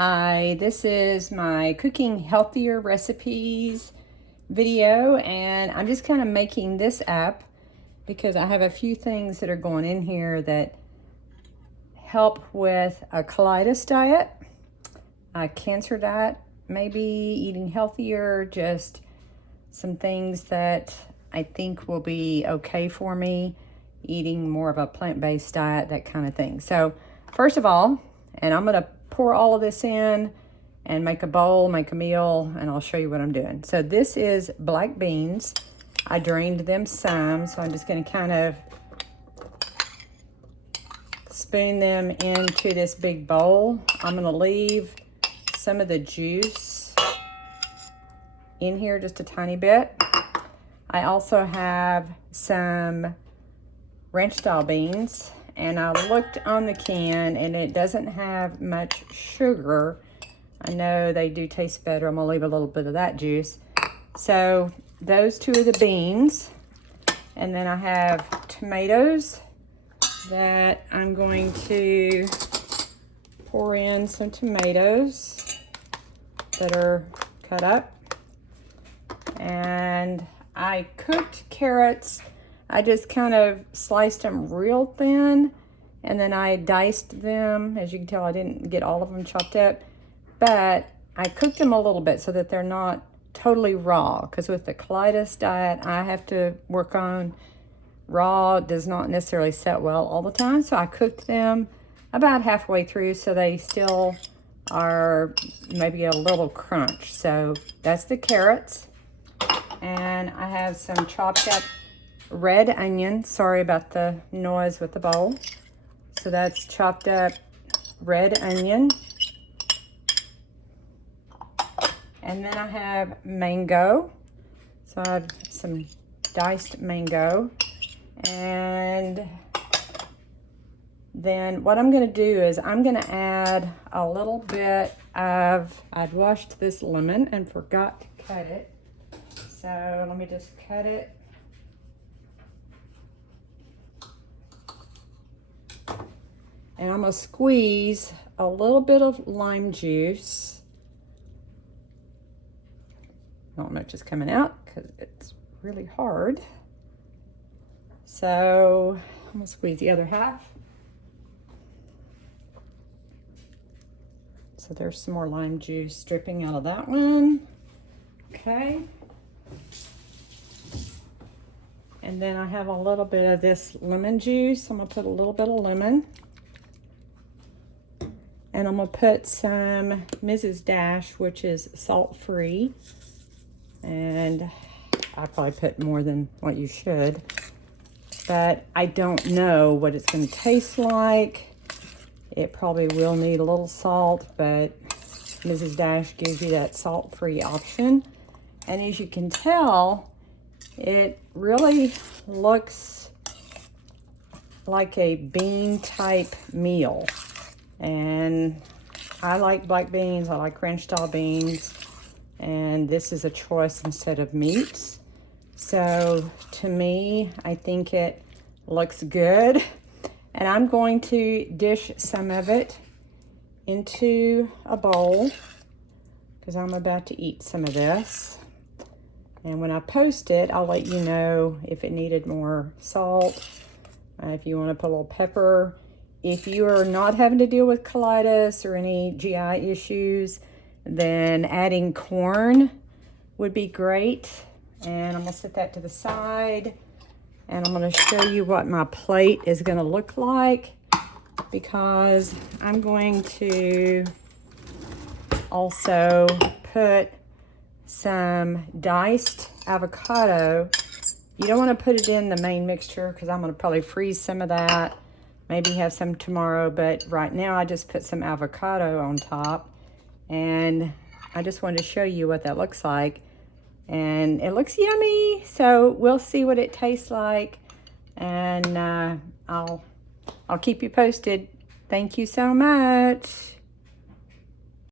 Hi, this is my cooking healthier recipes video, and I'm just kind of making this up because I have a few things that are going in here that help with a colitis diet, a cancer diet, maybe eating healthier, just some things that I think will be okay for me, eating more of a plant-based diet, that kind of thing. So first of all, and I'm gonna pour all of this in and make a bowl, make a meal, and I'll show you what I'm doing. So this is black beans. I drained them some, so I'm just gonna kind of spoon them into this big bowl. I'm gonna leave some of the juice in here, just a tiny bit. I also have some ranch style beans, and I looked on the can and it doesn't have much sugar. I know they do taste better. I'm gonna leave a little bit of that juice. So those two are the beans. And then I have tomatoes that I'm going to pour in some tomatoes that are cut up. And I cooked carrots. I just kind of sliced them real thin, and then I diced them. As you can tell, I didn't get all of them chopped up, but I cooked them a little bit so that they're not totally raw, because with the colitis diet, I have to work on raw. It does not necessarily set well all the time, so I cooked them about halfway through so they still are maybe a little crunch. So that's the carrots, and I have some chopped up red onion. Sorry about the noise with the bowl. So that's chopped up red onion. And then I have mango. So I have some diced mango. And then what I'm gonna do is I'm gonna add a little bit of, I'd washed this lemon and forgot to cut it. So let me just cut it. And I'm gonna squeeze a little bit of lime juice. Not much is coming out because it's really hard. So I'm gonna squeeze the other half. So there's some more lime juice dripping out of that one. Okay. And then I have a little bit of this lemon juice. I'm gonna put a little bit of lemon. And I'm gonna put some Mrs. Dash, which is salt-free. And I probably put more than what you should. But I don't know what it's gonna taste like. It probably will need a little salt, but Mrs. Dash gives you that salt-free option. And as you can tell, it really looks like a bean type meal. And I like black beans, I like ranch style beans, and this is a choice instead of meats. So to me, I think it looks good. And I'm going to dish some of it into a bowl because I'm about to eat some of this. And when I post it, I'll let you know if it needed more salt, if you want to put a little pepper. If you are not having to deal with colitis or any GI issues, then adding corn would be great. And I'm gonna set that to the side. And I'm gonna show you what my plate is gonna look like, because I'm going to also put some diced avocado. You don't wanna put it in the main mixture because I'm gonna probably freeze some of that. Maybe have some tomorrow, but right now I just put some avocado on top, and I just wanted to show you what that looks like. And it looks yummy, so we'll see what it tastes like, and I'll keep you posted. Thank you so much.